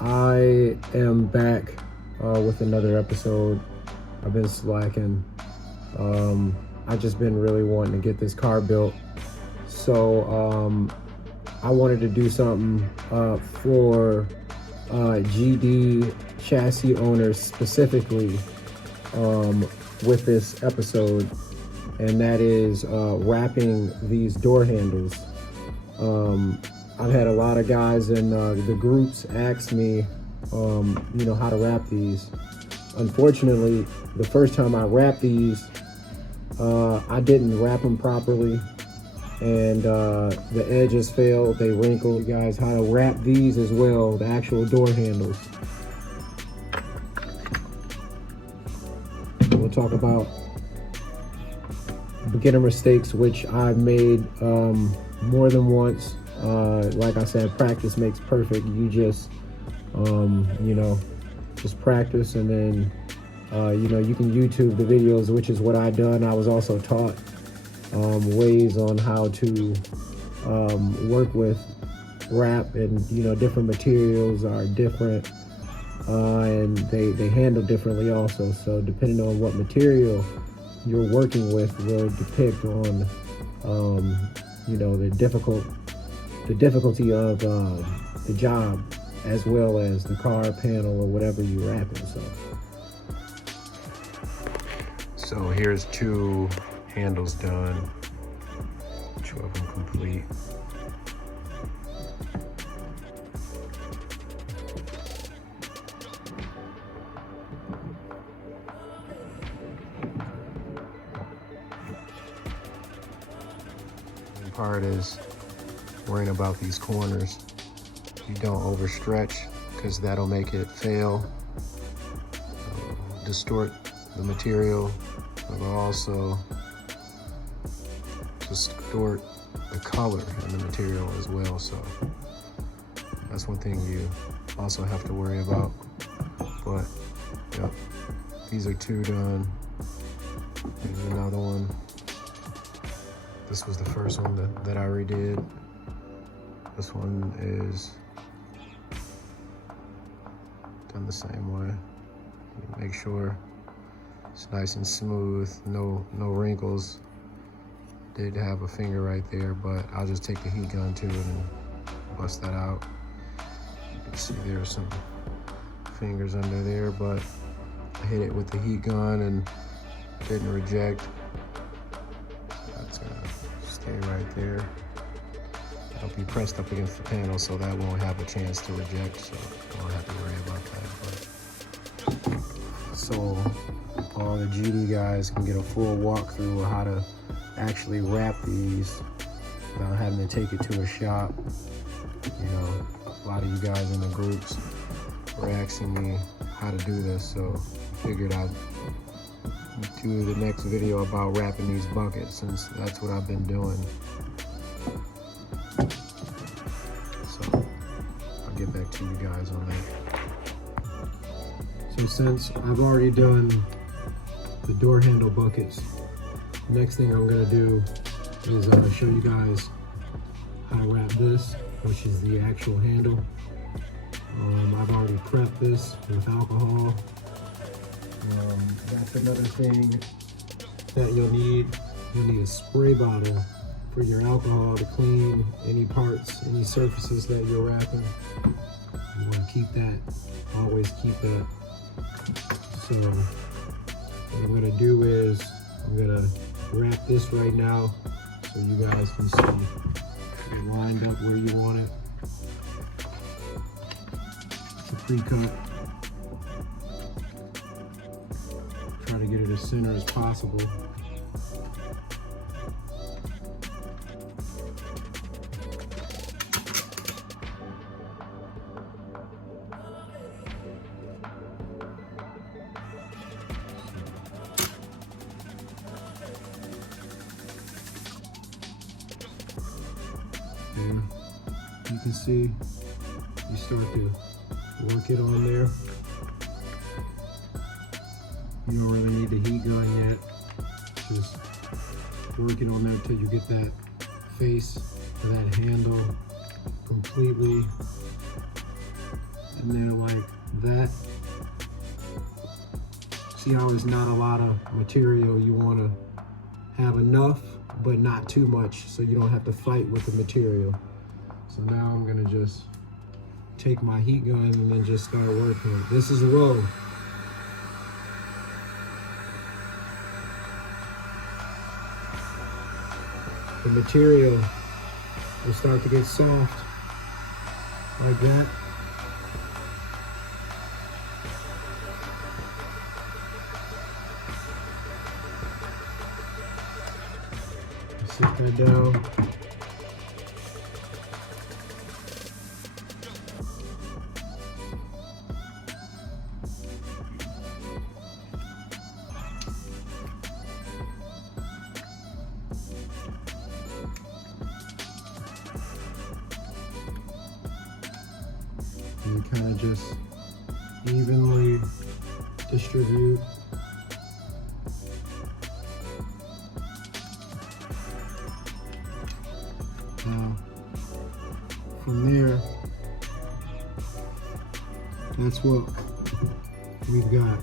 I am back with another episode. I've been slacking. I just been really wanting to get this car built. So I wanted to do something for GD chassis owners specifically with this episode, and that is wrapping these door handles. I've had a lot of guys in the groups ask me, how to wrap these. Unfortunately, the first time I wrapped these, I didn't wrap them properly, and the edges failed, they wrinkled. You guys, how to wrap these as well, the actual door handles. We'll talk about beginner mistakes, which I've made more than once. Like I said, practice makes perfect. You just, just practice, and then, you can YouTube the videos, which is what I done. I was also taught ways on how to work with wrap, and, different materials are different, and they handle differently also. So depending on what material you're working with will depict on, the difficulty of the job, as well as the car panel or whatever you're wrapping. So here's 2 handles done, 2 of them complete. The part is worrying about these corners. You don't overstretch, because that'll make it fail, distort the material. It will also distort the color in the material as well. So that's one thing you also have to worry about. But yep, these are 2 done. Here's another one. This was the first one that I redid. This one is done the same way. You make sure it's nice and smooth, no wrinkles. Did have a finger right there, but I'll just take the heat gun to it and bust that out. You can see there's some fingers under there, but I hit it with the heat gun and didn't reject. That's gonna stay right there. It'll be pressed up against the panel, so that won't have a chance to reject, so I don't have to worry about that. But so all the GD guys can get a full walkthrough of how to actually wrap these without having to take it to a shop. A lot of you guys in the groups were asking me how to do this, so I figured I'd do the next video about wrapping these buckets, since that's what I've been doing. So I'll get back to you guys on that. So since I've already done the door handle buckets, next thing I'm gonna do is show you guys how to wrap this, which is the actual handle. I've already prepped this with alcohol. That's another thing that you'll need. You'll need a spray bottle for your alcohol to clean any parts, any surfaces that you're wrapping. You want to keep that, always keep that. So what I'm gonna do is I'm gonna wrap this right now so you guys can see it lined up where you want it. It's a pre-cut. Try to get it as center as possible. And you can see you start to work it on there. You don't really need the heat gun yet. Just work it on there until you get that face of that handle completely. And in there like that. See how there's not a lot of material? You want to have enough, but not too much, so you don't have to fight with the material. So now I'm gonna just take my heat gun and then just start working. This is low. The material will start to get soft like that. Sit that down. And kind of just evenly distribute. Now, from there, that's what we've got.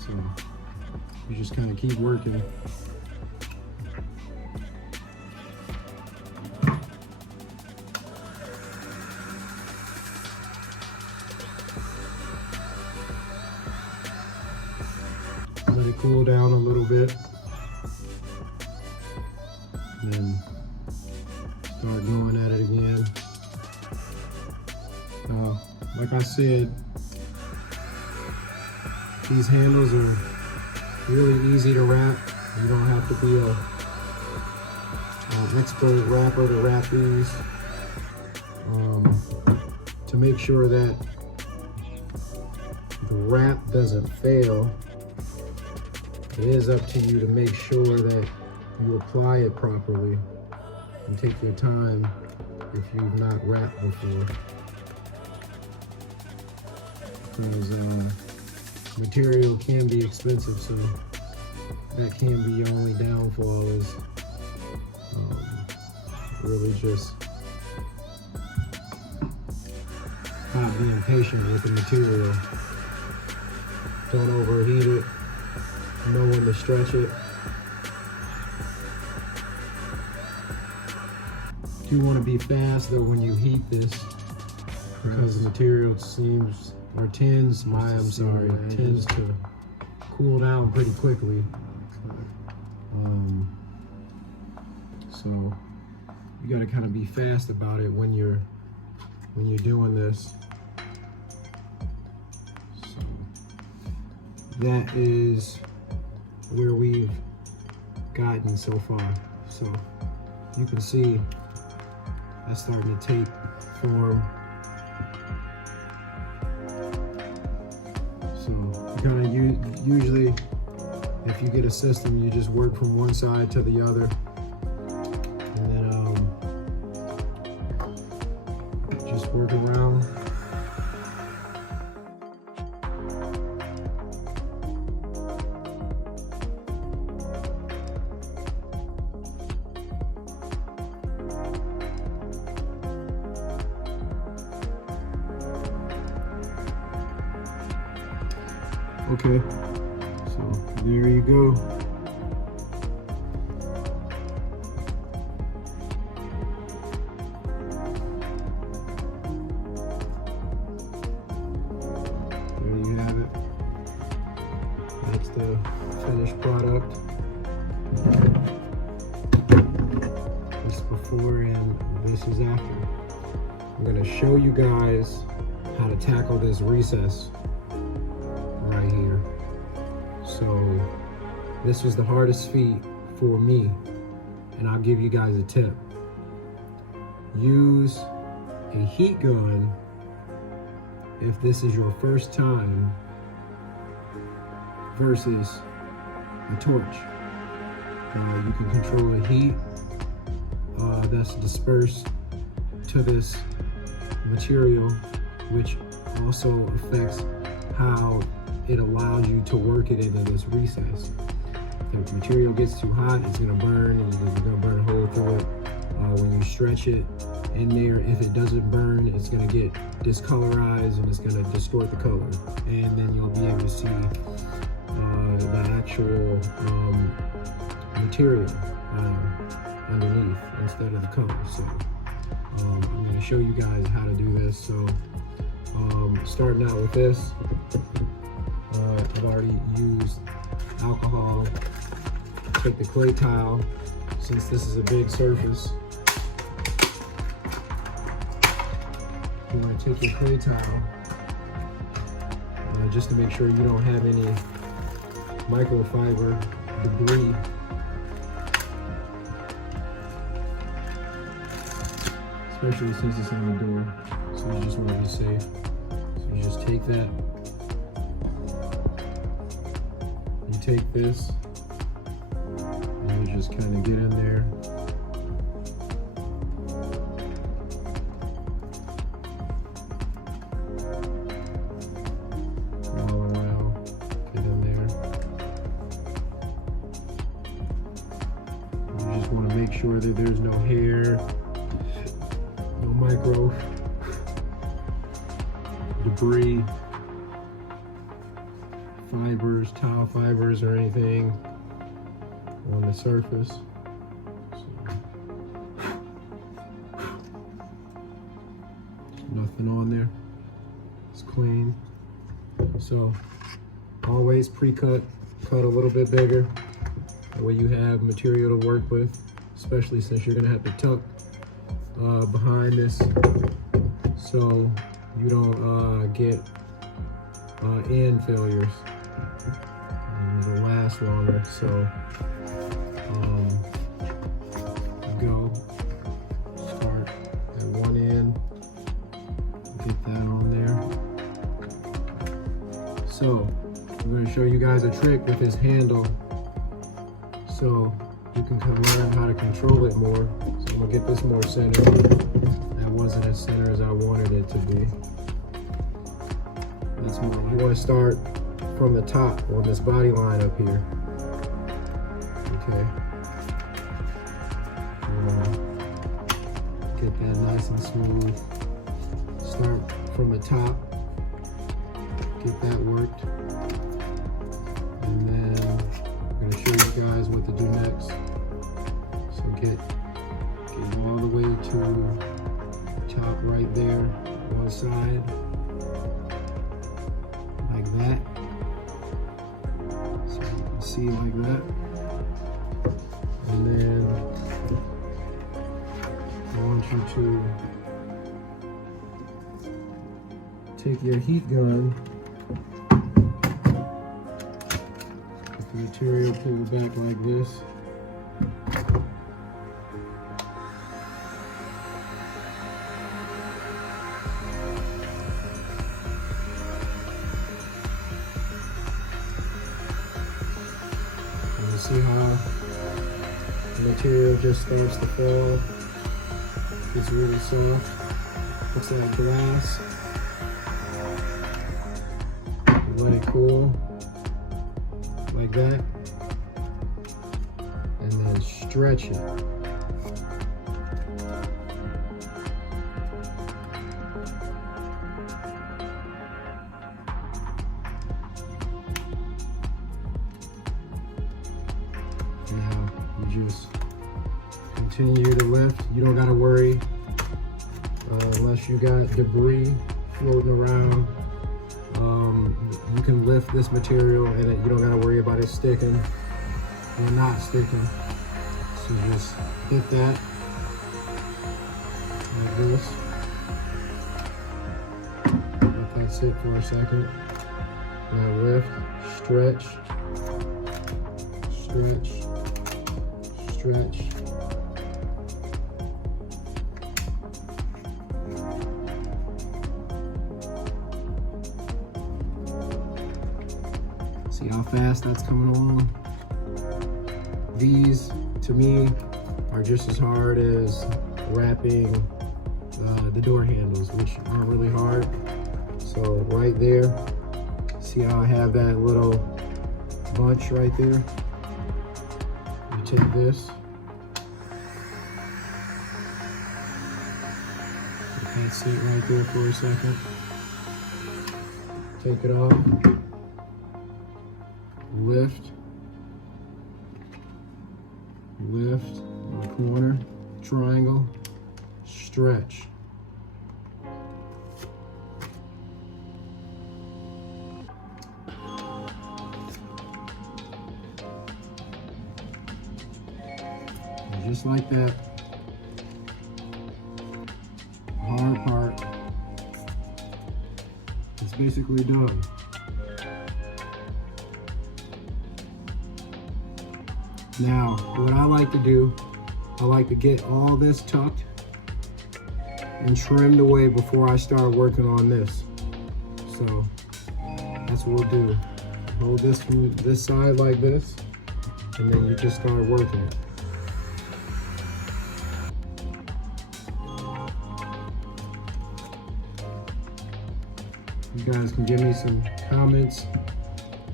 So you just kind of keep working. Let it cool down a little bit, and then start going at it again. Like I said, these handles are really easy to wrap. You don't have to be an expert wrapper to wrap these. To make sure that the wrap doesn't fail, it is up to you to make sure that you apply it properly and take your time if you've not wrapped before. Because material can be expensive, so that can be your only downfall, is really just not being patient with the material. Don't overheat it. Know when to stretch it. You want to be fast though when you heat this, because the material tends to cool down pretty quickly. So you got to kind of be fast about it when you're doing this. So that is where we've gotten so far. So you can see that's starting to take form. So you kind of usually, if you get a system, you just work from one side to the other, and then just work around. Okay, so there you go. There you have it. That's the finished product. This is before and this is after. I'm going to show you guys how to tackle this recess right here. So this was the hardest feat for me, and I'll give you guys a tip. Use a heat gun if this is your first time versus a torch. You can control the heat that's dispersed to this material, which also affects how it allows you to work it into this recess. If the material gets too hot, it's gonna burn, and you're gonna burn a hole through it. When you stretch it, in there. If it doesn't burn, it's gonna get discolorized and it's gonna distort the color. And then you'll be able to see the actual material underneath instead of the color. So I'm gonna show you guys how to do this. So starting out with this, I've already used alcohol. Take the clay tile, since this is a big surface. You want to take your clay tile just to make sure you don't have any microfiber debris. Especially since it's on the door, so you just want to be safe. So you just take that. You take this, and you just kind of get in there. All around, get in there. You just want to make sure that there's no hair, no micro debris, fibers, tile fibers, or anything on the surface. Nothing on there. It's clean. So always pre-cut, cut a little bit bigger. That way you have material to work with, especially since you're gonna have to tuck behind this, so you don't get end failures, and it'll last longer. So go start at one end, get that on there. So I'm going to show you guys a trick with this handle, so you can learn how to control it more. So I'm gonna get this more centered. That wasn't as centered as I wanted it to be. That's more. You want to start from the top on this body line up here. Okay. Get that nice and smooth. Start from the top. Get that worked. And then I'm going to show you guys what to do next. So get all the way to top right there, one side, like that. So you can see like that. And then I want you to take your heat gun, get the material pulled back like this. And you see how the material just starts to fall. It's really soft. Looks like glass. You let it cool like that, and then stretch it. Now you just continue to lift. You don't gotta worry unless you got debris floating around. You can lift this material and you don't gotta worry about it sticking or not sticking. So just hit that like this. Let that sit for a second. Now lift, stretch, stretch, stretch. See how fast that's coming along? These, to me, are just as hard as wrapping the door handles, which aren't really hard. So right there, see how I have that little bunch right there? You take this, that sit right there for a second. Take it off. Lift. Lift in the corner. Triangle. Stretch. And just like that. Hard part is basically done. Now, what I like to do, I like to get all this tucked and trimmed away before I start working on this. So that's what we'll do. Hold this from this side like this, and then you just start working it. You guys can give me some comments.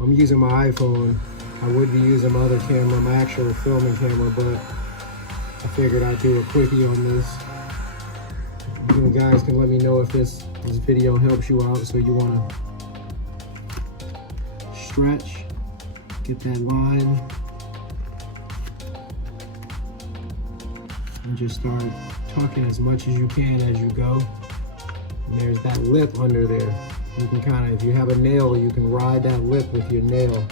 I'm using my iPhone. I would be using my other camera, my actual filming camera, but I figured I'd do a quickie on this. You guys can let me know if this video helps you out. So you want to stretch, get that line, and just start tucking as much as you can as you go. And there's that lip under there. You can kind of, if you have a nail, you can ride that lip with your nail.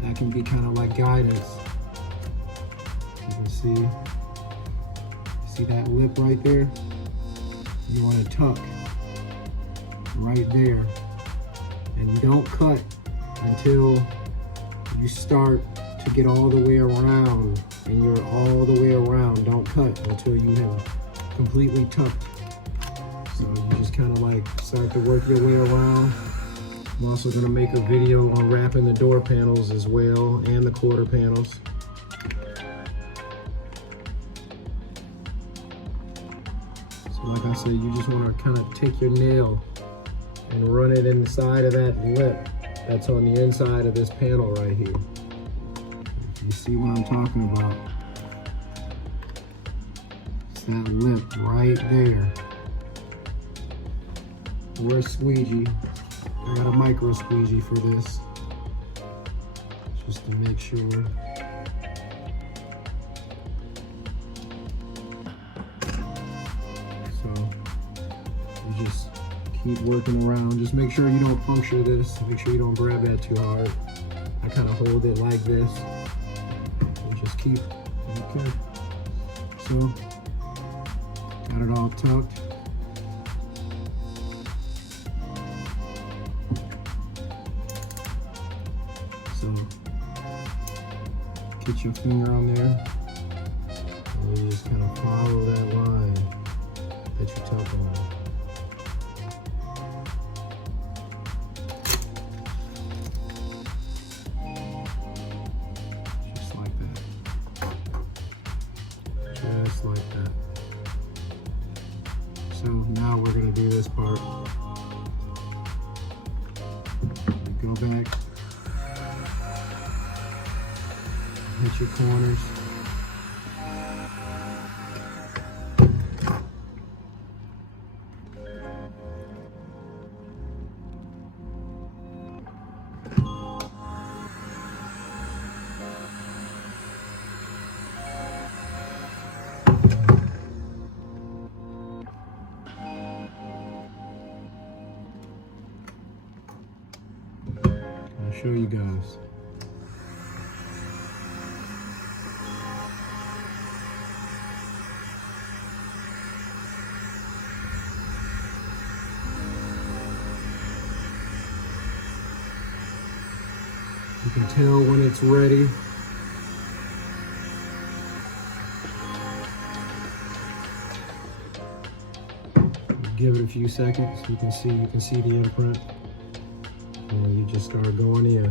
That can be kind of like guidance. You can see that lip right there? You want to tuck right there. And don't cut until you start to get all the way around. And you're all the way around. Don't cut until you have completely tucked. So you just kind of like start to work your way around. I'm also going to make a video on wrapping the door panels as well, and the quarter panels. So like I said, you just want to kind of take your nail and run it inside of that lip that's on the inside of this panel right here. You see what I'm talking about? It's that lip right there. Where's squeegee? I got a micro squeegee for this, just to make sure. So you just keep working around. Just make sure you don't puncture this. Make sure you don't grab that too hard. I kind of hold it like this and just keep. Okay. So got it all tucked. So get your finger on there, and you just kind of follow that line that you tuck on. Just like that. Just like that. So now we're going to do this part. Go back. Hit your corners. I'll show you guys. You can tell when it's ready. Give it a few seconds. You can see the imprint. And then you just start going in.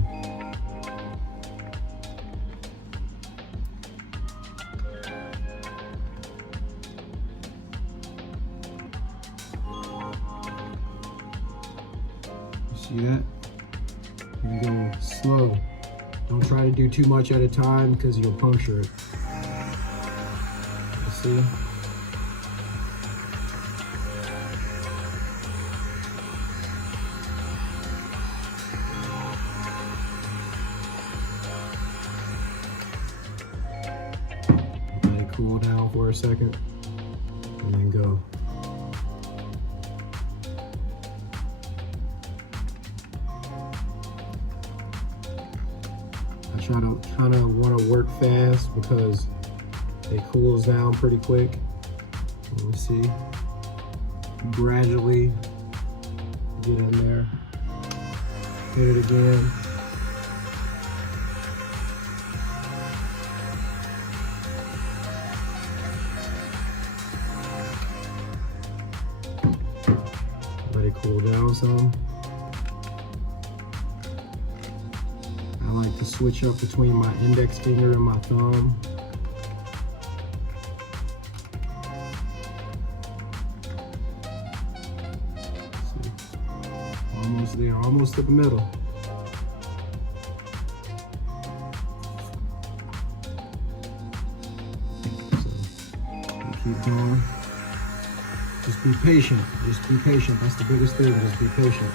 You see that? You go slow. Don't try to do too much at a time because you'll puncture it. You see? on for a second, and then go. I try to kind of want to work fast because it cools down pretty quick. Let me see. Gradually get in there. Hit it again. Let it cool down some. I like to switch up between my index finger and my thumb. Almost there, almost to the middle. So, keep going. Just be patient. Just be patient. That's the biggest thing. Just be patient.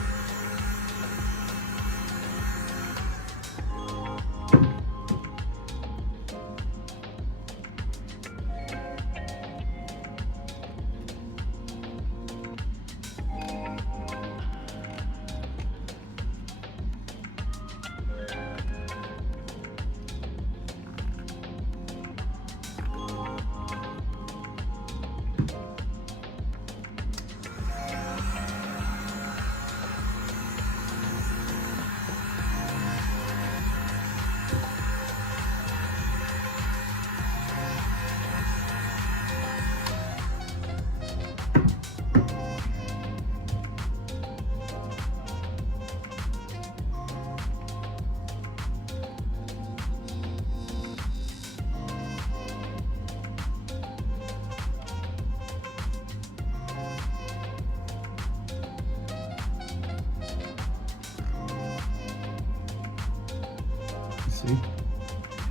See?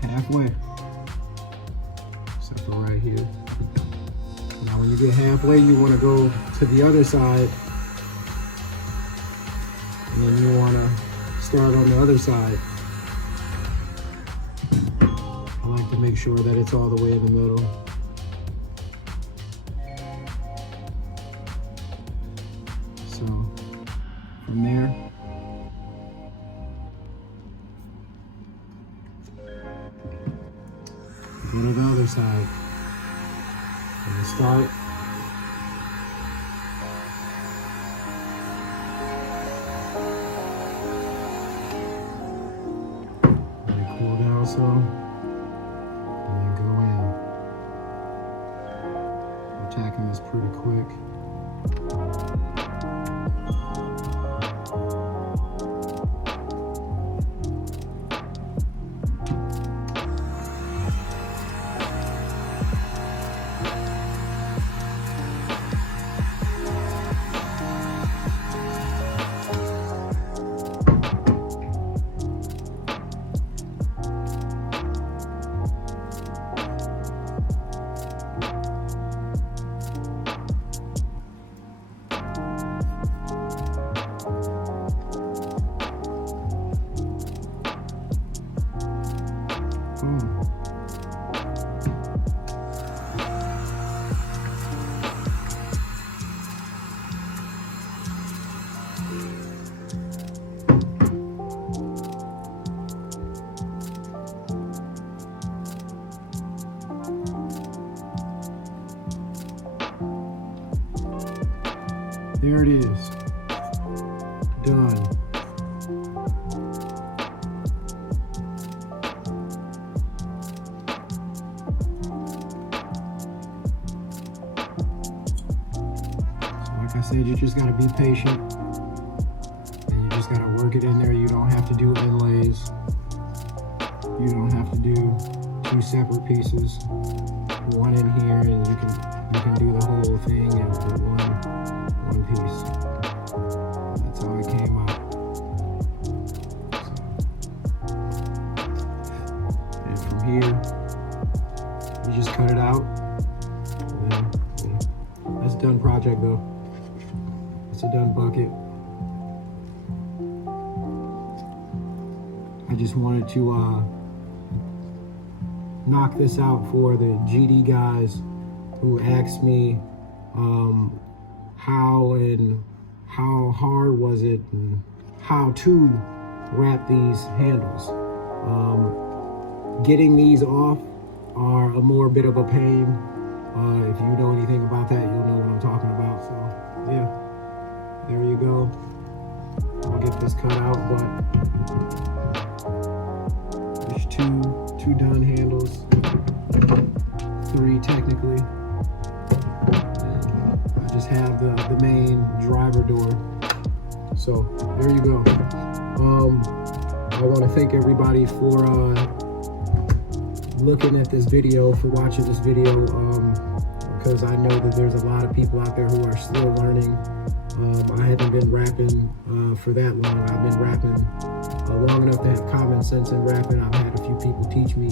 Halfway. Except for right here. Now when you get halfway, you want to go to the other side. And then you want to start on the other side. I like to make sure that it's all the way in the middle. So, from there, go to the other side. And start. Let it cool down some. And then go in. I'm attacking this pretty quick. There it is. Done. Like I said, you just gotta be patient. And you just gotta work it in there. You don't have to do inlays. You don't have to do two separate pieces. One in here, and you can do the whole thing in one piece. That's how it came out. And from here, you just cut it out. And then, that's a done project though. It's a done bucket. I just wanted to knock this out for the GD guys who asked me how hard was it and how to wrap these handles. Getting these off are a more bit of a pain. If you know anything about that, you'll know what I'm talking about. So yeah, there you go. I'll get this cut out, but there's two done handles, 3 technically. And I just have the main driver door. So there you go. I want to thank everybody for looking at this video, for watching this video, because I know that there's a lot of people out there who are still learning. I haven't been rapping for that long. I've been rapping long enough to have common sense in rapping. I've had a few people teach me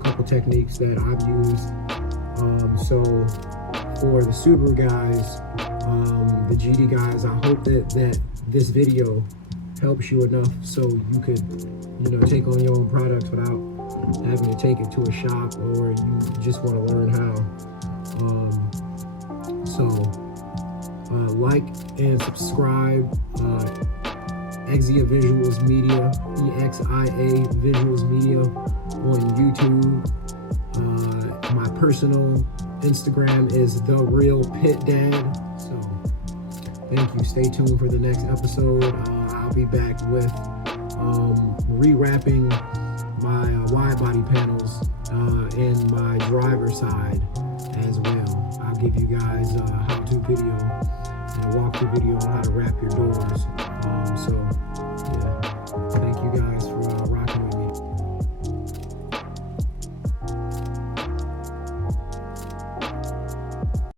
a couple techniques that I've used. So for the Subaru guys, the GD guys, I hope that this video helps you enough so you could, take on your own products without having to take it to a shop, or you just want to learn how. Like and subscribe. Exiavisualsmedia, Exiavisualsmedia on YouTube. My personal Instagram is The Real Pit Dad. So thank you. Stay tuned for the next episode. I'll be back with rewrapping my wide body panels and my driver side as well. I'll give you guys a how-to video and a walkthrough video on how to wrap your doors. So yeah.